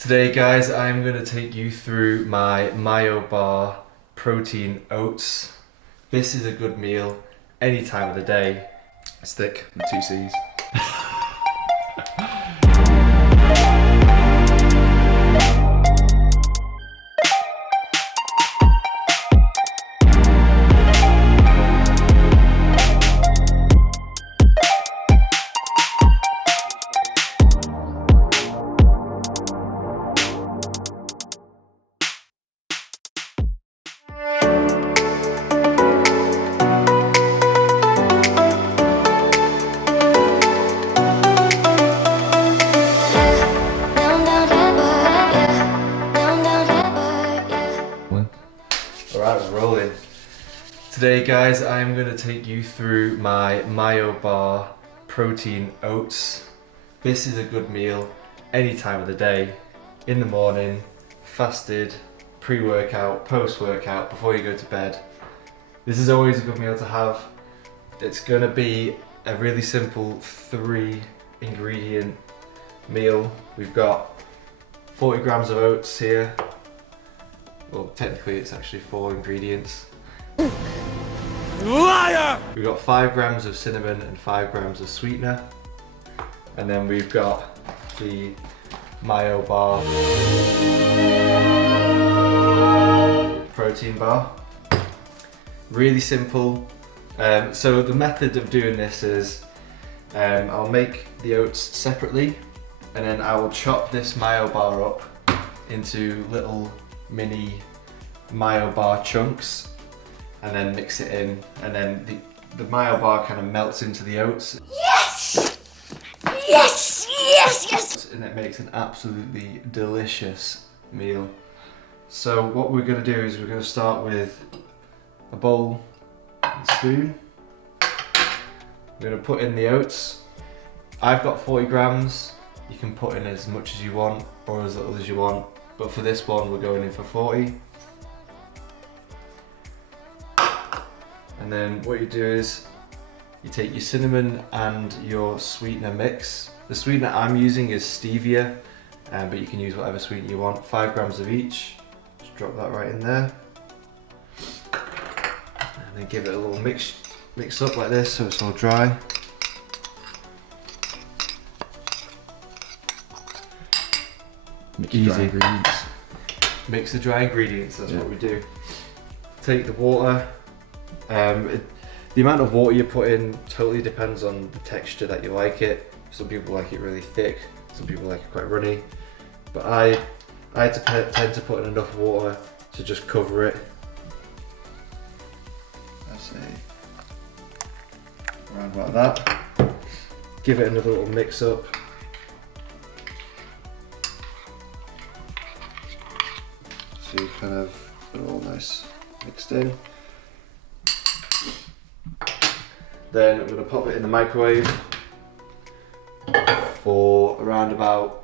Today guys, I'm going to take you through my MYOBAR protein oats. This is a good meal any time of the day. It's thick with 2 C's. Alright, we're rolling. Today guys, I'm going to take you through my MYOBAR protein oats. This is a good meal any time of the day. In the morning, fasted, pre-workout, post-workout, before you go to bed. This is always a good meal to have. It's going to be a really simple 3 ingredient meal. We've got 40 grams of oats here. Well, technically it's actually 4 ingredients. Liar! We've got 5 grams of cinnamon and 5 grams of sweetener. And then we've got the MYOBAR protein bar. Really simple. So the method of doing this is I'll make the oats separately and then I will chop this MYOBAR up into little mini MYOBAR chunks and then mix it in, and then the MYOBAR kind of melts into the oats. Yes! Yes! Yes! Yes! And it makes an absolutely delicious meal. So what we're going to do is we're going to start with a bowl and spoon. We're going to put in the oats. I've got 40 grams. You can put in as much as you want or as little as you want. But for this one, we're going in for 40. And then what you do is you take your cinnamon and your sweetener mix. The sweetener I'm using is stevia, but you can use whatever sweetener you want. 5 grams of each. Just drop that right in there. And then give it a little mix up like this so it's all dry. Easy. Dry ingredients. Mix the dry ingredients, that's what we do. Take the water. The amount of water you put in totally depends on the texture that you like it. Some people like it really thick, some people like it quite runny. But I tend to put in enough water to just cover it. I say around about that. Give it another little mix up. So you kind of put it all nice mixed in. Then I'm going to pop it in the microwave for around about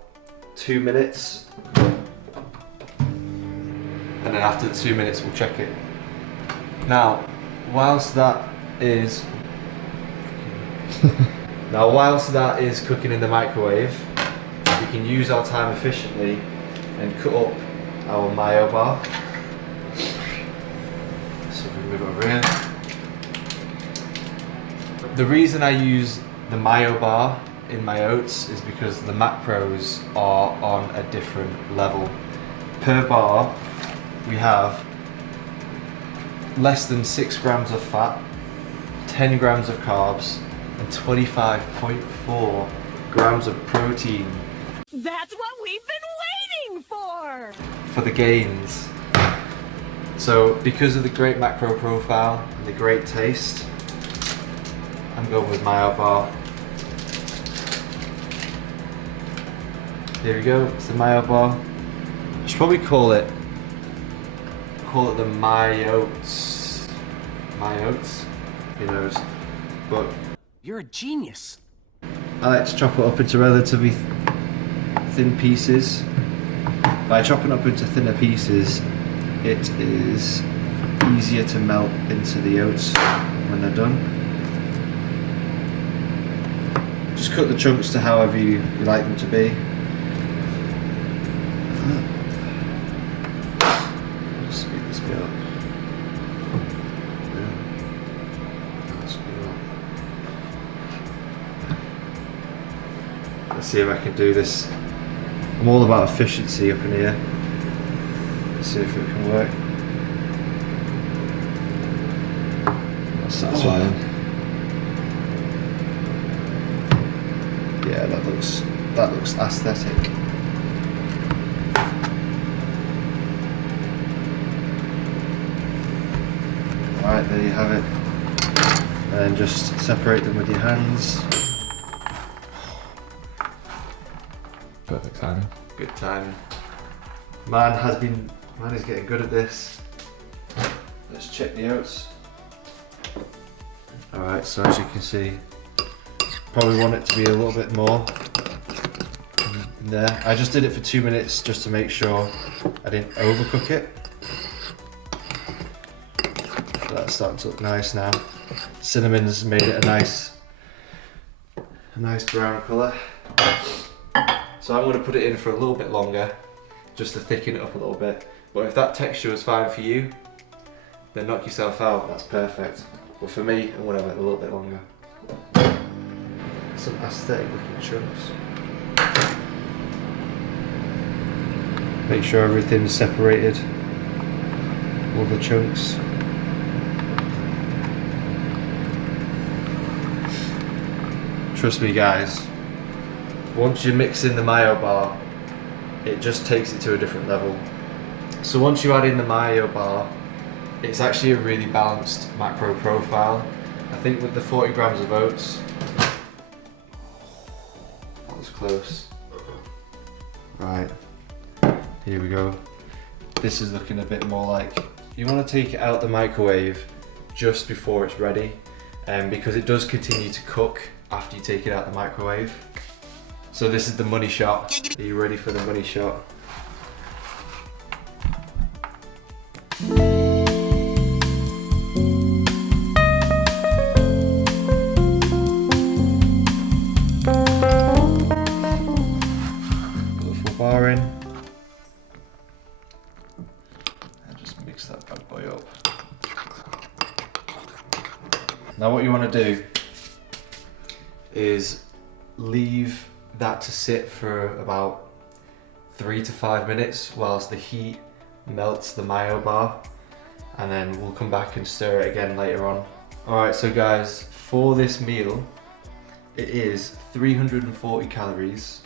2 minutes. And then after the 2 minutes we'll check it. Now, whilst that is cooking in the microwave, we can use our time efficiently and cut up our MYOBAR. So we move over here. The reason I use the MYOBAR in my oats is because the macros are on a different level. Per bar, we have less than 6 grams of fat, 10 grams of carbs, and 25.4 grams of protein. That's what we've been waiting for! For the gains. So because of the great macro profile and the great taste, I'm going with MYOBAR. Here we go, it's the MYOBAR. I should probably call it the MYOATS. MYOATS? Who knows? But You're a genius. I like to chop it up into relatively thin pieces. By chopping up into thinner pieces, it is easier to melt into the oats when they're done. Just cut the chunks to however you like them to be. Let's see if I can do this. I'm all about efficiency up in here. Let's see if it can work. That's satisfying. Yeah, that looks aesthetic. Alright, there you have it. And just separate them with your hands. Perfect timing. Good timing. Man is getting good at this. Let's check the oats. Alright, so as you can see, probably want it to be a little bit more in there. I just did it for 2 minutes just to make sure I didn't overcook it. So that's starting to look nice now. Cinnamon's made it a nice brown colour. So I'm going to put it in for a little bit longer, just to thicken it up a little bit. But if that texture is fine for you, then knock yourself out, that's perfect. But for me, I'm going to have it a little bit longer. Some aesthetic looking chunks. Make sure everything's separated, all the chunks. Trust me guys, once you mix in the MYOBAR, it just takes it to a different level. So once you add in the MYOBAR, it's actually a really balanced macro profile. I think with the 40 grams of oats, that was close. Right, here we go. This is looking a bit more like, you want to take it out the microwave just before it's ready, because it does continue to cook after you take it out the microwave. So this is the money shot. Are you ready for the money shot? Put the full bar in. And just mix that bad boy up. Now what you want to do is leave that to sit for about 3 to 5 minutes whilst the heat melts the MYOBAR, and then we'll come back and stir it again later on. Alright, so guys, for this meal, it is 340 calories,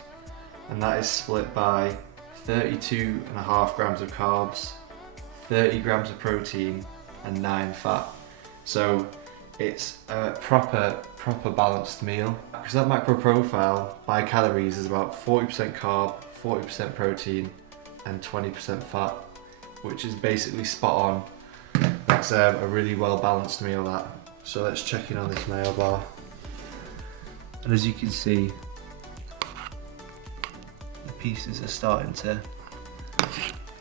and that is split by 32.5 grams of carbs, 30 grams of protein, and 9 fat. So it's a proper balanced meal. Because that macro profile by calories is about 40% carb, 40% protein, and 20% fat, which is basically spot on. That's a really well balanced meal, that. So let's check in on this MYOBAR. And as you can see, the pieces are starting to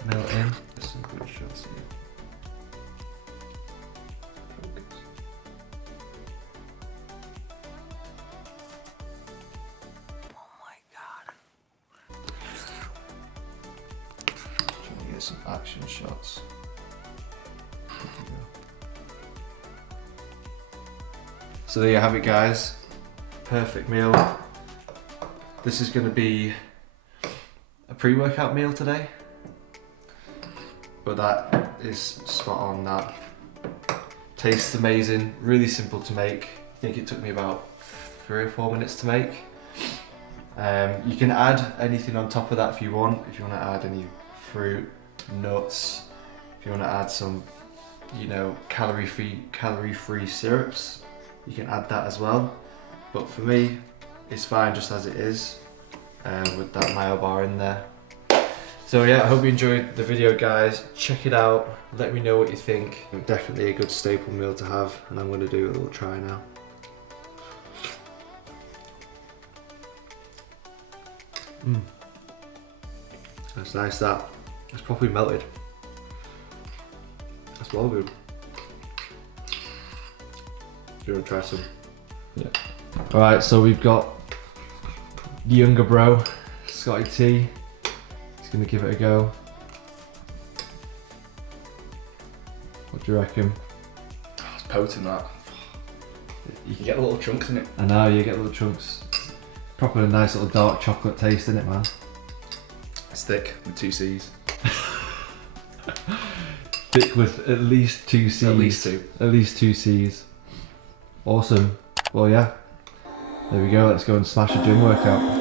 melt in. There's some good shots here. Some action shots. So there you have it guys, perfect meal. This is going to be a pre-workout meal today, but that is spot on. That tastes amazing, really simple to make. I think it took me about 3 or 4 minutes to make. You can add anything on top of that if you want. If you want to add any fruit, nuts, if you want to add some, you know, calorie-free syrups, you can add that as well. But for me, it's fine just as it is, with that MYOBAR in there. So yeah, I hope you enjoyed the video guys. Check it out, let me know what you think. Definitely a good staple meal to have, and I'm going to do a little try now. That's nice, that. It's properly melted. That's well good. Do you want to try some? Yeah. Alright, so we've got the younger bro, Scotty T. He's going to give it a go. What do you reckon? Oh, it's potent, that. You can get little chunks in it. I know, you get little chunks. Proper nice little dark chocolate taste in it, man. It's thick with 2 C's. Thick with at least 2 C's. At least 2. At least 2 C's. Awesome. Well, yeah. There we go. Let's go and smash a gym workout.